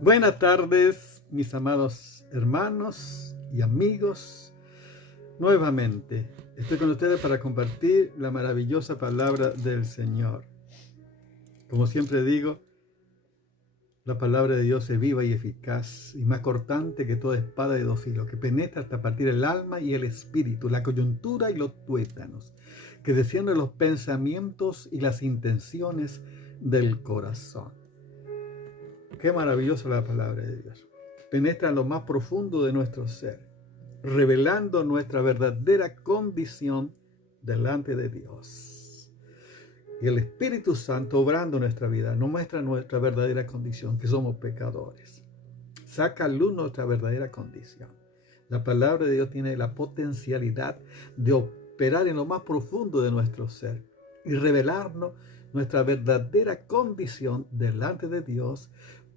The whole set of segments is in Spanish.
Buenas tardes, mis amados hermanos y amigos. Nuevamente estoy con ustedes para compartir la maravillosa palabra del Señor. Como siempre digo, la palabra de Dios es viva y eficaz y más cortante que toda espada de dos filos, que penetra hasta partir el alma y el espíritu, la coyuntura y los tuétanos, que desciende los pensamientos y las intenciones del corazón. Qué maravillosa la palabra de Dios. Penetra en lo más profundo de nuestro ser, revelando nuestra verdadera condición delante de Dios. Y el Espíritu Santo, obrando en nuestra vida, nos muestra nuestra verdadera condición, que somos pecadores. Saca a luz nuestra verdadera condición. La palabra de Dios tiene la potencialidad de operar en lo más profundo de nuestro ser y revelarnos nuestra verdadera condición delante de Dios,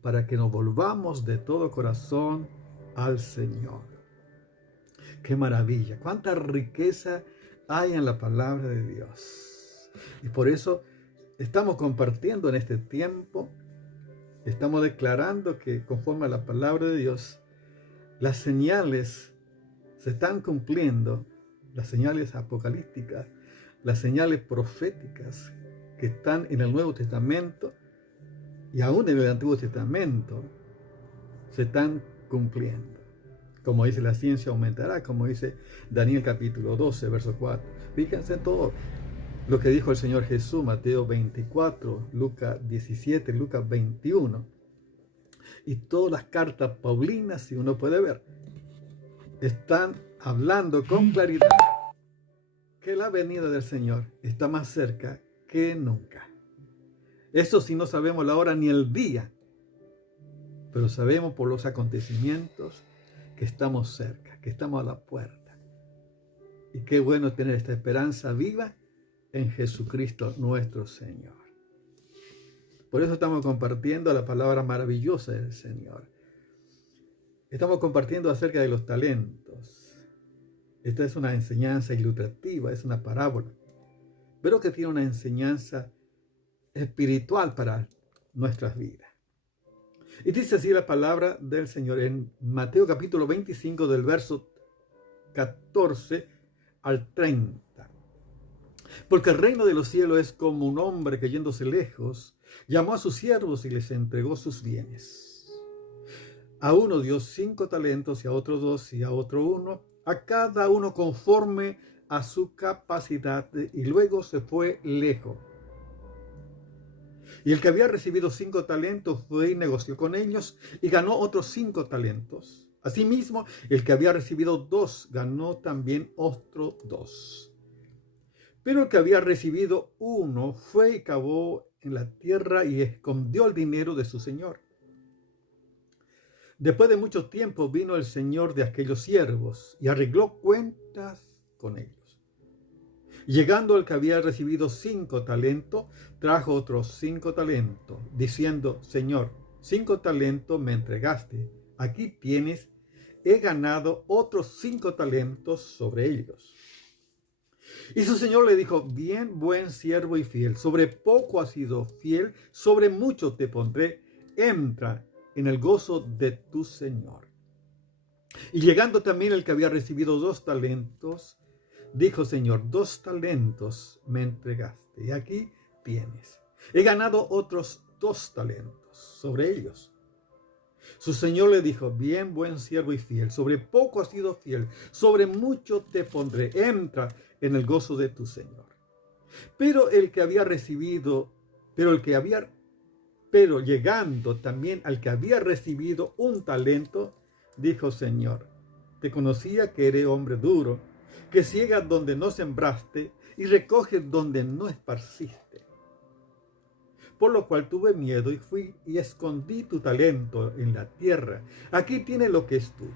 para que nos volvamos de todo corazón al Señor. ¡Qué maravilla! ¡Cuánta riqueza hay en la palabra de Dios! Y por eso estamos compartiendo en este tiempo, estamos declarando que conforme a la palabra de Dios, las señales se están cumpliendo, las señales apocalípticas, las señales proféticas que están en el Nuevo Testamento, y aún en el Antiguo Testamento se están cumpliendo. Como dice, la ciencia aumentará, como dice Daniel capítulo 12, verso 4. Fíjense en todo lo que dijo el Señor Jesús, Mateo 24, Lucas 17, Lucas 21. Y todas las cartas paulinas, si uno puede ver, están hablando con claridad que la venida del Señor está más cerca que nunca. Eso sí, no sabemos la hora ni el día, pero sabemos por los acontecimientos que estamos cerca, que estamos a la puerta. Y qué bueno tener esta esperanza viva en Jesucristo nuestro Señor. Por eso estamos compartiendo la palabra maravillosa del Señor. Estamos compartiendo acerca de los talentos. Esta es una enseñanza ilustrativa, es una parábola, pero que tiene una enseñanza espiritual para nuestras vidas. Y dice así la palabra del Señor en Mateo capítulo 25, del verso 14 al 30. Porque el reino de los cielos es como un hombre que, yéndose lejos, llamó a sus siervos y les entregó sus bienes. A uno dio 5 talentos, y a otro 2, y a otro 1, a cada uno conforme a su capacidad, y luego se fue lejos. Y el que había recibido 5 talentos fue y negoció con ellos y ganó otros 5 talentos. Asimismo, el que había recibido 2 ganó también otros 2. Pero el que había recibido 1 fue y cavó en la tierra y escondió el dinero de su señor. Después de mucho tiempo vino el señor de aquellos siervos y arregló cuentas con ellos. Llegando el que había recibido 5 talentos, trajo otros 5 talentos, diciendo: Señor, 5 talentos me entregaste, aquí tienes, he ganado otros 5 talentos sobre ellos. Y su señor le dijo: bien, buen siervo y fiel, sobre poco has sido fiel, sobre mucho te pondré, entra en el gozo de tu señor. Y llegando también el que había recibido 2 talentos, dijo: Señor, 2 talentos me entregaste, y aquí tienes. He ganado otros 2 talentos sobre ellos. Su señor le dijo: bien, buen siervo y fiel, sobre poco has sido fiel, sobre mucho te pondré, entra en el gozo de tu señor. Pero llegando también al que había recibido 1 talento, dijo: Señor, te conocía que eres hombre duro, que ciegas donde no sembraste y recoges donde no esparciste. Por lo cual tuve miedo y fui y escondí tu talento en la tierra. Aquí tiene lo que es tuyo.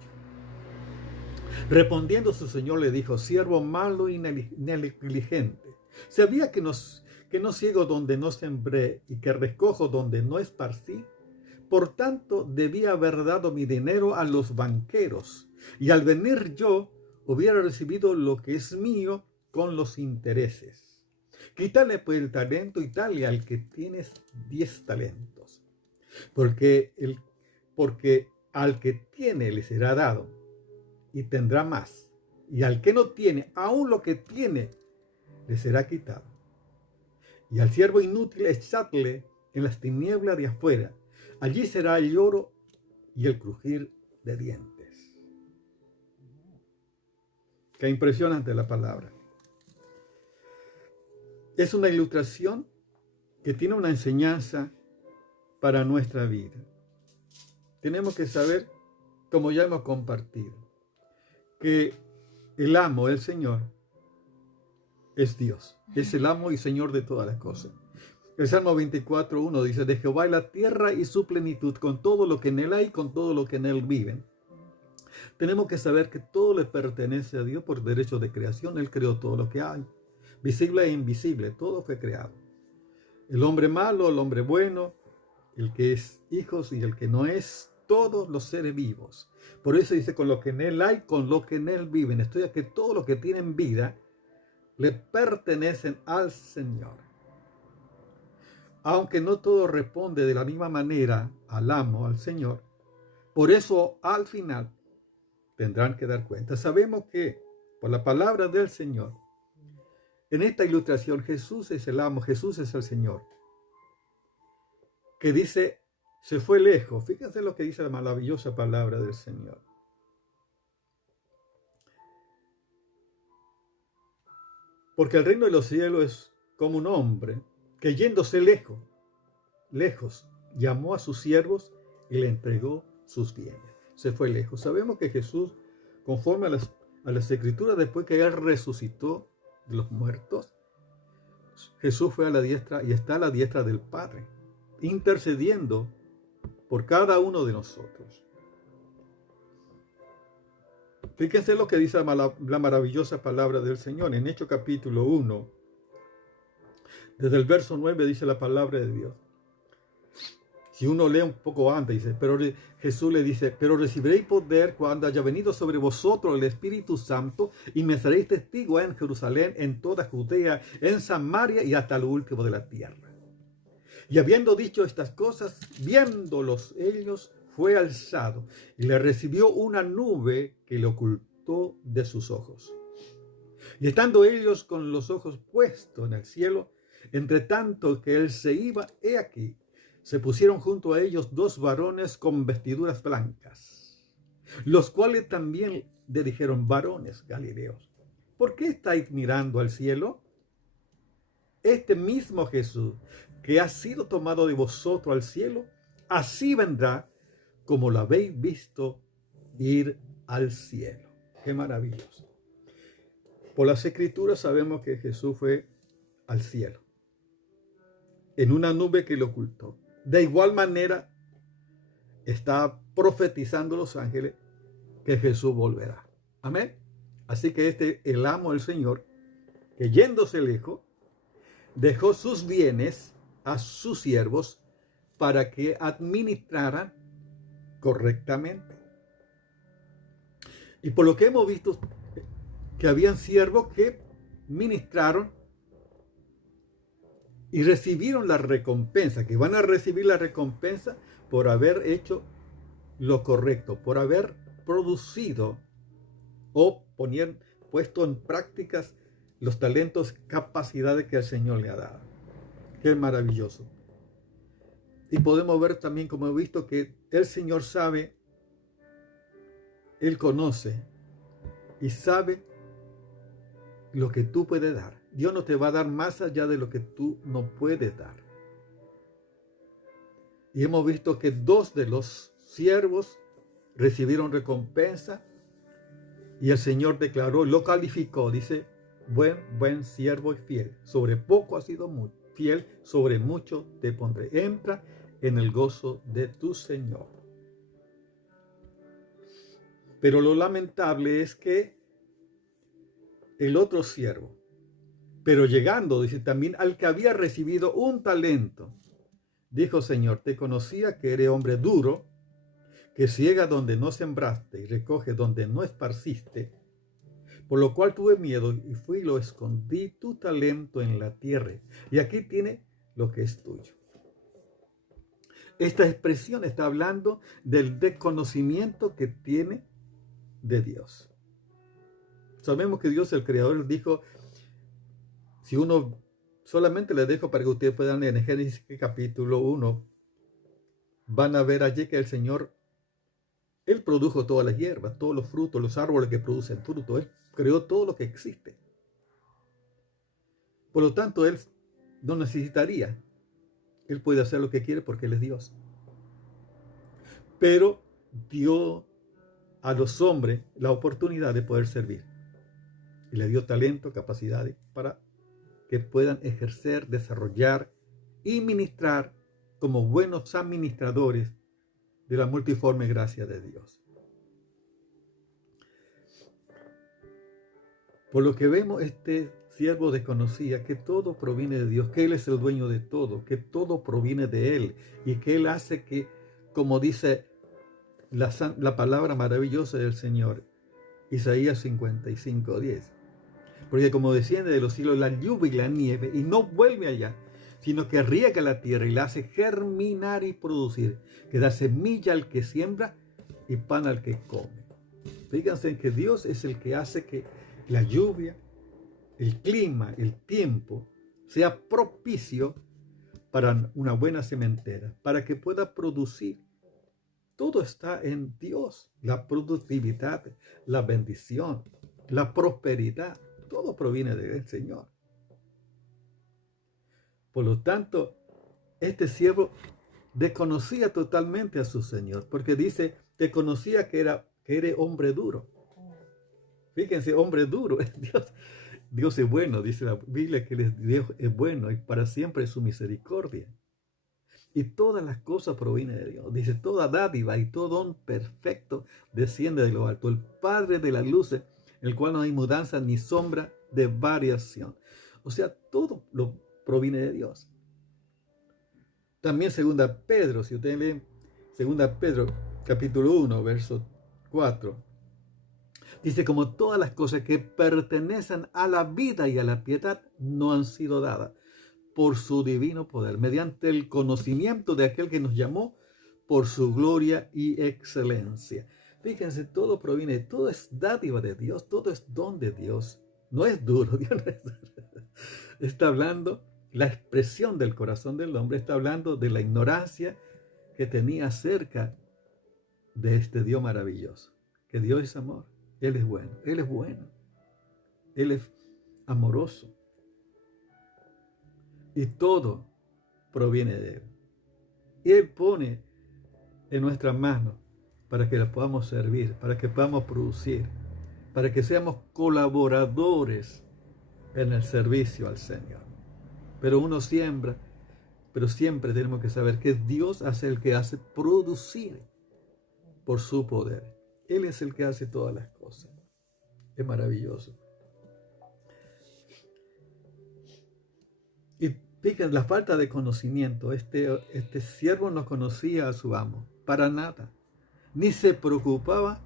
Respondiendo su señor le dijo: siervo malo y negligente, ¿sabía que no ciego donde no sembré y que recojo donde no esparcí? Por tanto, debía haber dado mi dinero a los banqueros, y al venir yo hubiera recibido lo que es mío con los intereses. Quítale pues el talento y dale al que tienes 10 talentos. Porque porque al que tiene le será dado y tendrá más, y al que no tiene, aún lo que tiene, le será quitado. Y al siervo inútil echadle en las tinieblas de afuera, allí será el lloro y el crujir de dientes. Qué impresionante la palabra. Es una ilustración que tiene una enseñanza para nuestra vida. Tenemos que saber, como ya hemos compartido, que el amo, el Señor, es Dios. Es el amo y Señor de todas las cosas. El Salmo 24:1 dice: de Jehová es la tierra y su plenitud, con todo lo que en él hay, con todo lo que en él viven. Tenemos que saber que todo le pertenece a Dios por derecho de creación. Él creó todo lo que hay, visible e invisible, todo fue creado. El hombre malo, el hombre bueno, el que es hijos y el que no es, todos los seres vivos. Por eso dice: con lo que en él hay, con lo que en él viven. Esto es que todo lo que tienen vida le pertenecen al Señor. Aunque no todo responde de la misma manera al amo, al Señor, por eso al final tendrán que dar cuenta. Sabemos que por la palabra del Señor, en esta ilustración, Jesús es el amo, Jesús es el Señor, que dice, se fue lejos. Fíjense lo que dice la maravillosa palabra del Señor. Porque el reino de los cielos es como un hombre que yéndose lejos, llamó a sus siervos y le entregó sus bienes. Se fue lejos. Sabemos que Jesús, conforme a las escrituras, después que él resucitó de los muertos, Jesús fue a la diestra y está a la diestra del Padre, intercediendo por cada uno de nosotros. Fíjense lo que dice la maravillosa palabra del Señor. En Hechos capítulo 1, desde el verso 9 dice la palabra de Dios. Si uno lee un poco antes, dice, Jesús le dice: pero recibiréis poder cuando haya venido sobre vosotros el Espíritu Santo, y me seréis testigo en Jerusalén, en toda Judea, en Samaria y hasta lo último de la tierra. Y habiendo dicho estas cosas, viéndolos ellos, fue alzado, y le recibió una nube que le ocultó de sus ojos. Y estando ellos con los ojos puestos en el cielo, entre tanto que él se iba, he aquí, se pusieron junto a ellos dos varones con vestiduras blancas, los cuales también le dijeron: varones galileos, ¿por qué estáis mirando al cielo? Este mismo Jesús, que ha sido tomado de vosotros al cielo, así vendrá como lo habéis visto ir al cielo. ¡Qué maravilloso! Por las escrituras sabemos que Jesús fue al cielo, en una nube que lo ocultó. De igual manera, está profetizando los ángeles que Jesús volverá. Amén. Así que el amo, el Señor, que yéndose lejos, dejó sus bienes a sus siervos para que administraran correctamente. Y por lo que hemos visto, que habían siervos que ministraron y recibieron la recompensa, que van a recibir la recompensa por haber hecho lo correcto, por haber producido o puesto en prácticas los talentos, capacidades que el Señor le ha dado. Qué maravilloso. Y podemos ver también, como he visto, que el Señor sabe, Él conoce y sabe lo que tú puedes dar. Dios no te va a dar más allá de lo que tú no puedes dar. Y hemos visto que dos de los siervos recibieron recompensa y el Señor declaró, lo calificó, dice: buen siervo y fiel. Sobre poco has sido muy fiel, sobre mucho te pondré. Entra en el gozo de tu Señor. Pero lo lamentable es que el otro siervo, pero llegando, dice, también al que había recibido un talento, dijo: Señor, te conocía que eres hombre duro, que ciega donde no sembraste y recoge donde no esparciste, por lo cual tuve miedo y fui y lo escondí tu talento en la tierra. Y aquí tiene lo que es tuyo. Esta expresión está hablando del desconocimiento que tiene de Dios. Sabemos que Dios, el Creador, dijo, si uno solamente le dejo para que ustedes puedan leer en Génesis capítulo 1, van a ver allí que el Señor, Él produjo todas las hierbas, todos los frutos, los árboles que producen fruto. Él creó todo lo que existe. Por lo tanto, Él no necesitaría. Él puede hacer lo que quiere porque Él es Dios. Pero dio a los hombres la oportunidad de poder servir. Y le dio talento, capacidades para que puedan ejercer, desarrollar y ministrar como buenos administradores de la multiforme gracia de Dios. Por lo que vemos, este siervo desconocía que todo proviene de Dios, que Él es el dueño de todo, que todo proviene de Él y que Él hace que, como dice la palabra maravillosa del Señor, Isaías 55:10, porque como desciende de los cielos la lluvia y la nieve y no vuelve allá, sino que riega la tierra y la hace germinar y producir, que da semilla al que siembra y pan al que come. Fíjense que Dios es el que hace que la lluvia, el clima, el tiempo sea propicio para una buena sementera, para que pueda producir. Todo está en Dios, la productividad, la bendición, la prosperidad, todo proviene del Señor. Por lo tanto, este siervo desconocía totalmente a su Señor, porque dice que conocía que era hombre duro. Fíjense, hombre duro. Dios es bueno, dice la Biblia que Dios es bueno y para siempre es su misericordia. Y todas las cosas provienen de Dios. Dice, toda dádiva y todo don perfecto desciende de lo alto. El Padre de las luces, el cual no hay mudanza ni sombra de variación. O sea, todo lo proviene de Dios. También segunda Pedro, si ustedes leen segunda Pedro capítulo 1, verso 4, dice, como todas las cosas que pertenecen a la vida y a la piedad no han sido dadas por su divino poder, mediante el conocimiento de aquel que nos llamó por su gloria y excelencia. Fíjense, todo proviene, todo es dádiva de Dios, todo es don de Dios. No es duro, Dios no es duro. Está hablando, la expresión del corazón del hombre está hablando de la ignorancia que tenía acerca de este Dios maravilloso, que Dios es amor, Él es bueno, Él es bueno, Él es amoroso. Y todo proviene de Él. Y Él pone en nuestras manos para que la podamos servir, para que podamos producir, para que seamos colaboradores en el servicio al Señor. Pero uno siembra, pero siempre tenemos que saber que Dios es el que hace producir por su poder. Él es el que hace todas las cosas. Es maravilloso. Y fíjense, la falta de conocimiento. Este siervo no conocía a su amo, para nada. Ni se preocupaba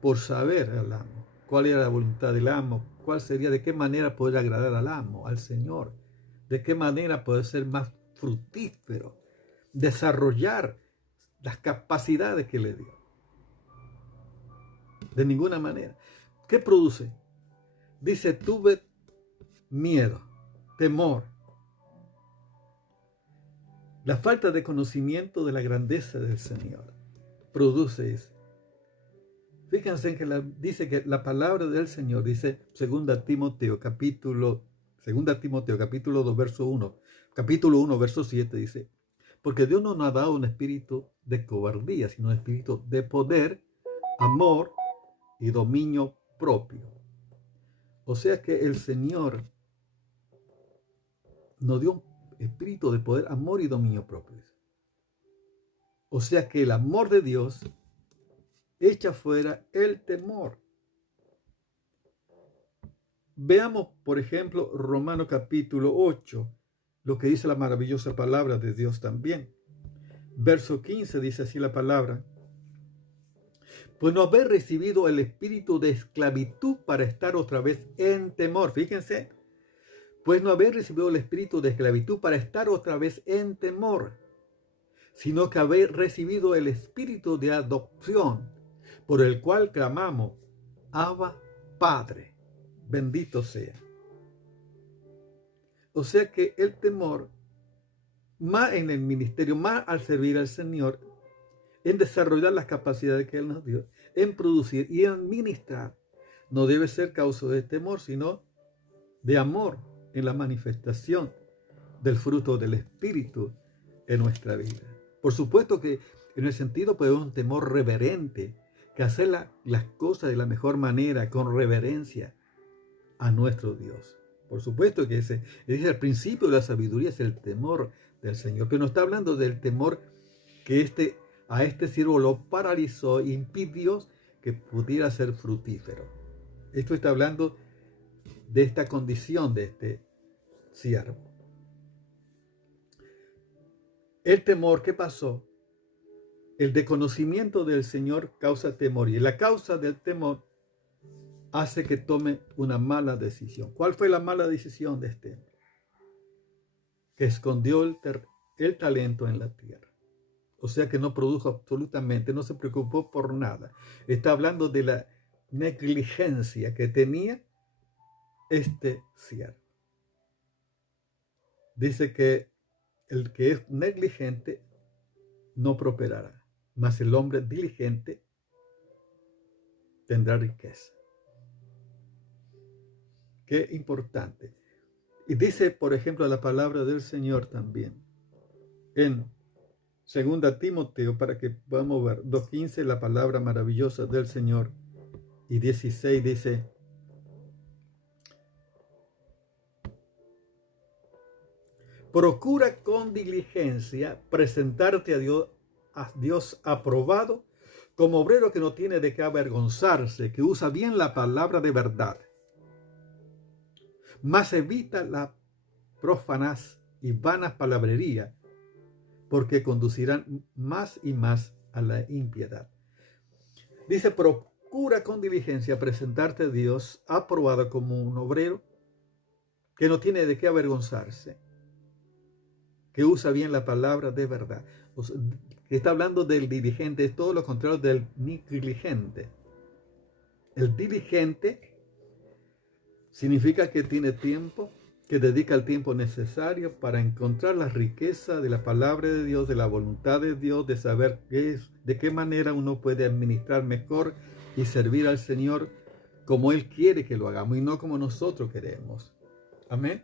por saber al amo, cuál era la voluntad del amo, cuál sería, de qué manera poder agradar al amo, al Señor, de qué manera poder ser más fructífero, desarrollar las capacidades que le dio. De ninguna manera. ¿Qué produce? Dice, tuve miedo, temor. La falta de conocimiento de la grandeza del Señor produce eso. Fíjense que dice que la palabra del Señor dice 2 Timoteo capítulo 2 verso 1, capítulo 1 verso 7 dice, porque Dios no nos ha dado un espíritu de cobardía, sino un espíritu de poder, amor y dominio propio. O sea que el Señor nos dio un espíritu de poder, amor y dominio propio. O sea que el amor de Dios echa fuera el temor. Veamos, por ejemplo, Romanos capítulo 8, lo que dice la maravillosa palabra de Dios también. Verso 15 dice así la palabra. Pues no habéis recibido el espíritu de esclavitud para estar otra vez en temor. Fíjense. Pues no habéis recibido el espíritu de esclavitud para estar otra vez en temor, sino que habéis recibido el espíritu de adopción, por el cual clamamos, Abba, Padre, bendito sea. O sea que el temor, más en el ministerio, más al servir al Señor, en desarrollar las capacidades que Él nos dio, en producir y en ministrar, no debe ser causa de temor, sino de amor en la manifestación del fruto del Espíritu en nuestra vida. Por supuesto que en el sentido pues un temor reverente, que hacer las cosas de la mejor manera, con reverencia a nuestro Dios. Por supuesto que ese es el principio de la sabiduría, es el temor del Señor, pero no está hablando del temor que a este siervo lo paralizó e impidió que pudiera ser fructífero. Esto está hablando de esta condición de este siervo. El temor, ¿qué pasó? El desconocimiento del Señor causa temor, y la causa del temor hace que tome una mala decisión. ¿Cuál fue la mala decisión de este hombre? Que escondió el talento en la tierra. O sea que no produjo absolutamente, no se preocupó por nada. Está hablando de la negligencia que tenía este siervo. Dice que el que es negligente no prosperará, mas el hombre diligente tendrá riqueza. Qué importante. Y dice, por ejemplo, la palabra del Señor también en 2 Timoteo, para que podamos ver 2:15, la palabra maravillosa del Señor, y 16 dice: procura con diligencia presentarte a Dios aprobado, como obrero que no tiene de qué avergonzarse, que usa bien la palabra de verdad, mas evita la profanas y vanas palabrerías, porque conducirán más y más a la impiedad. Dice, procura con diligencia presentarte a Dios aprobado como un obrero que no tiene de qué avergonzarse, que usa bien la palabra de verdad. O sea, que está hablando del diligente, es todo lo contrario del negligente. El diligente significa que tiene tiempo, que dedica el tiempo necesario para encontrar la riqueza de la palabra de Dios, de la voluntad de Dios, de saber de qué manera uno puede administrar mejor y servir al Señor como Él quiere que lo hagamos y no como nosotros queremos. Amén.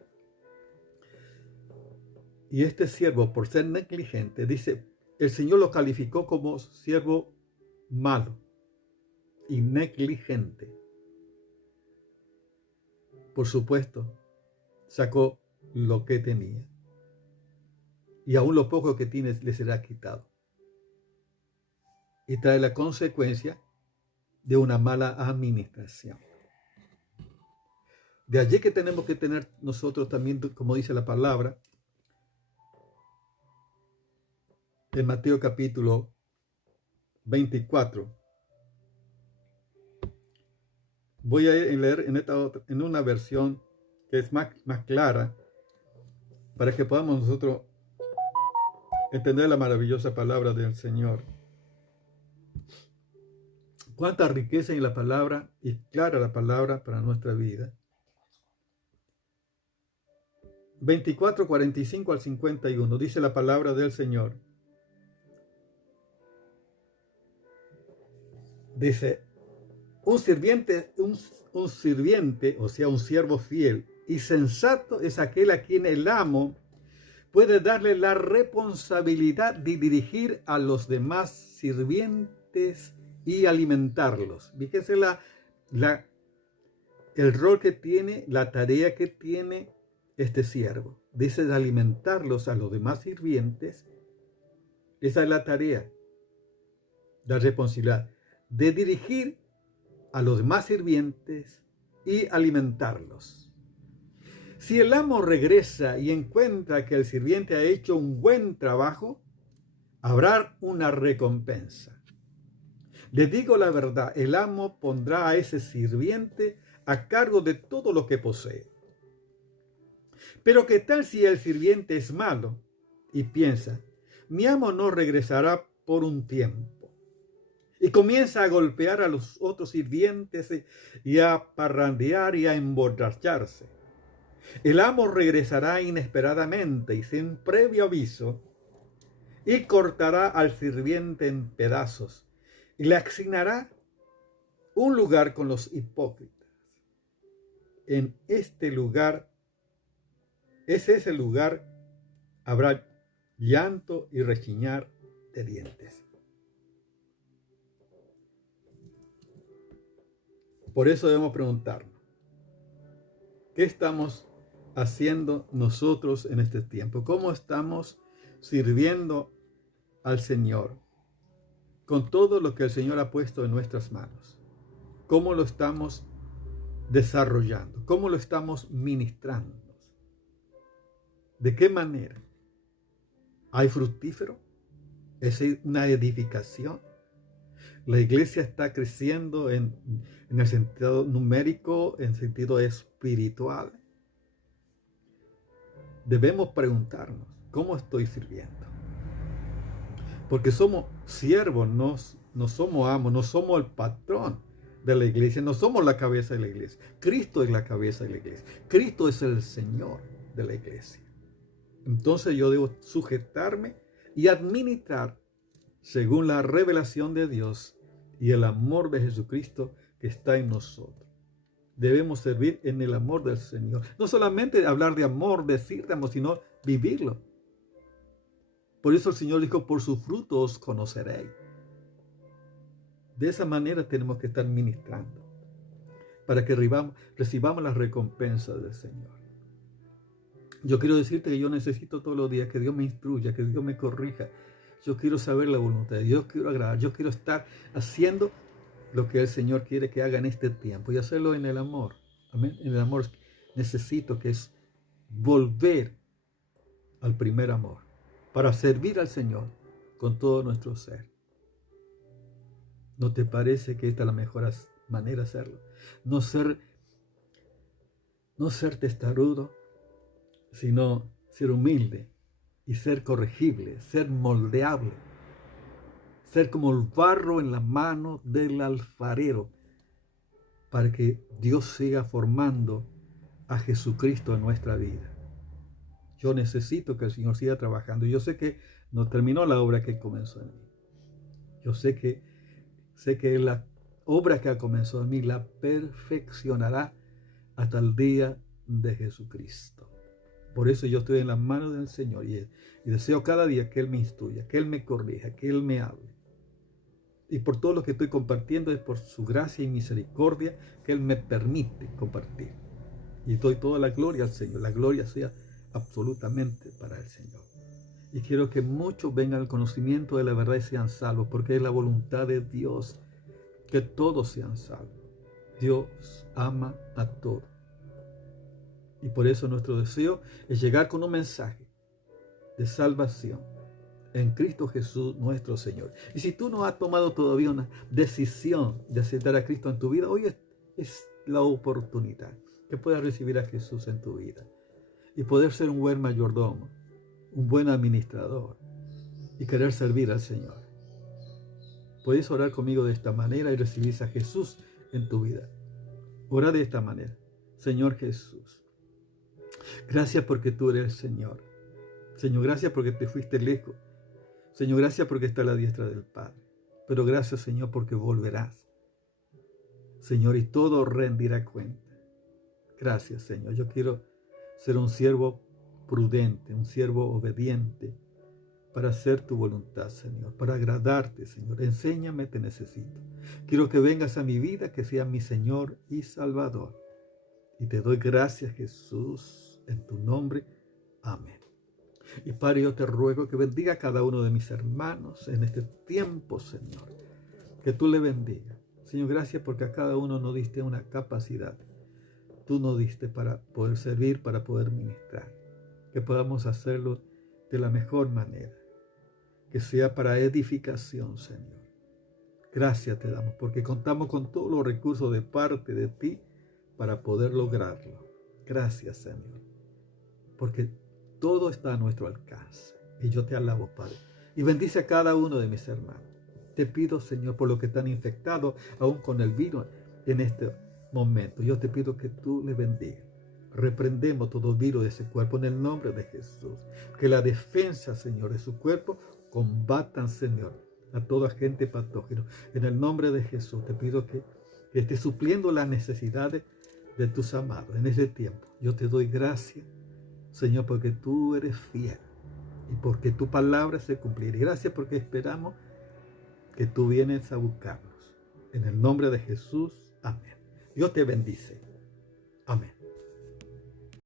Y este siervo, por ser negligente, dice, el Señor lo calificó como siervo malo y negligente. Por supuesto, sacó lo que tenía, y aún lo poco que tiene le será quitado. Y trae la consecuencia de una mala administración. De allí que tenemos que tener nosotros también, como dice la palabra, en Mateo capítulo 24. Voy a leer en una versión que es más clara, para que podamos nosotros entender la maravillosa palabra del Señor. Cuánta riqueza en la palabra, y clara la palabra para nuestra vida. 24, 45 al 51, dice la palabra del Señor. Dice, un sirviente, o sea, un siervo fiel y sensato es aquel a quien el amo puede darle la responsabilidad de dirigir a los demás sirvientes y alimentarlos. Fíjese el rol que tiene, la tarea que tiene este siervo. Dice de alimentarlos a los demás sirvientes. Esa es la tarea, la responsabilidad de dirigir a los demás sirvientes y alimentarlos. Si el amo regresa y encuentra que el sirviente ha hecho un buen trabajo, habrá una recompensa. Le digo la verdad, el amo pondrá a ese sirviente a cargo de todo lo que posee. Pero ¿qué tal si el sirviente es malo y piensa, mi amo no regresará por un tiempo. Y comienza a golpear a los otros sirvientes y a parrandear y a emborracharse. El amo regresará inesperadamente y sin previo aviso y cortará al sirviente en pedazos y le asignará un lugar con los hipócritas. En este lugar, ese lugar, habrá llanto y rechinar de dientes. Por eso debemos preguntarnos, ¿qué estamos haciendo nosotros en este tiempo? ¿Cómo estamos sirviendo al Señor con todo lo que el Señor ha puesto en nuestras manos? ¿Cómo lo estamos desarrollando? ¿Cómo lo estamos ministrando? ¿De qué manera? ¿Hay fructífero? ¿Es una edificación? La iglesia está creciendo en el sentido numérico, en sentido espiritual. Debemos preguntarnos, ¿cómo estoy sirviendo? Porque somos siervos, no somos amos, no somos el patrón de la iglesia, no somos la cabeza de la iglesia. Cristo es la cabeza de la iglesia. Cristo es el Señor de la iglesia. Entonces yo debo sujetarme y administrar según la revelación de Dios y el amor de Jesucristo que está en nosotros. Debemos servir en el amor del Señor. No solamente hablar de amor, decir de amor, sino vivirlo. Por eso el Señor dijo, por sus frutos os conoceréis. De esa manera tenemos que estar ministrando para que recibamos las recompensas del Señor. Yo quiero decirte que yo necesito todos los días que Dios me instruya, que Dios me corrija. Yo quiero saber la voluntad de Dios, quiero agradar, yo quiero estar haciendo lo que el Señor quiere que haga en este tiempo y hacerlo en el amor. Amén. En el amor necesito que es volver al primer amor para servir al Señor con todo nuestro ser. ¿No te parece que esta es la mejor manera de hacerlo? No ser testarudo, sino ser humilde y ser corregible, ser moldeable, ser como el barro en la mano del alfarero, para que Dios siga formando a Jesucristo en nuestra vida. Yo necesito que el Señor siga trabajando. Yo sé que no terminó la obra que comenzó en mí. Yo sé que la obra que ha comenzado en mí la perfeccionará hasta el día de Jesucristo. Por eso yo estoy en las manos del Señor y deseo cada día que Él me instruya, que Él me corrija, que Él me hable. Y por todo lo que estoy compartiendo es por su gracia y misericordia que Él me permite compartir. Y doy toda la gloria al Señor. La gloria sea absolutamente para el Señor. Y quiero que muchos vengan al conocimiento de la verdad y sean salvos, porque es la voluntad de Dios que todos sean salvos. Dios ama a todos. Y por eso nuestro deseo es llegar con un mensaje de salvación en Cristo Jesús nuestro Señor. Y si tú no has tomado todavía una decisión de aceptar a Cristo en tu vida, hoy es la oportunidad que puedas recibir a Jesús en tu vida y poder ser un buen mayordomo, un buen administrador y querer servir al Señor. Puedes orar conmigo de esta manera y recibir a Jesús en tu vida. Ora de esta manera. Señor Jesús, gracias porque tú eres el Señor. Señor, gracias porque te fuiste lejos. Señor, gracias porque está a la diestra del Padre. Pero gracias, Señor, porque volverás. Señor, y todo rendirá cuenta. Gracias, Señor. Yo quiero ser un siervo prudente, un siervo obediente para hacer tu voluntad, Señor, para agradarte, Señor. Enséñame, te necesito. Quiero que vengas a mi vida, que seas mi Señor y Salvador. Y te doy gracias, Jesús, en tu nombre. Amén. Y Padre, yo te ruego que bendiga a cada uno de mis hermanos en este tiempo, Señor. Que tú le bendigas. Señor, gracias porque a cada uno nos diste una capacidad. Tú nos diste para poder servir, para poder ministrar. Que podamos hacerlo de la mejor manera. Que sea para edificación, Señor. Gracias te damos porque contamos con todos los recursos de parte de ti para poder lograrlo. Gracias, Señor. Porque todo está a nuestro alcance. Y yo te alabo, Padre. y bendice a cada uno de mis hermanos. Te pido, Señor, por los que están infectados aún con el virus en este momento. Yo te pido que tú les bendigas. Reprendemos todo virus de ese cuerpo en el nombre de Jesús. Que la defensa, Señor, de su cuerpo combatan, Señor, a todo agente patógeno. En el nombre de Jesús te pido que estés supliendo las necesidades de tus amados en ese tiempo. Yo te doy gracias, Señor, porque tú eres fiel y porque tu palabra se cumplirá. Y gracias porque esperamos que tú vienes a buscarnos. En el nombre de Jesús, amén. Dios te bendice. Amén.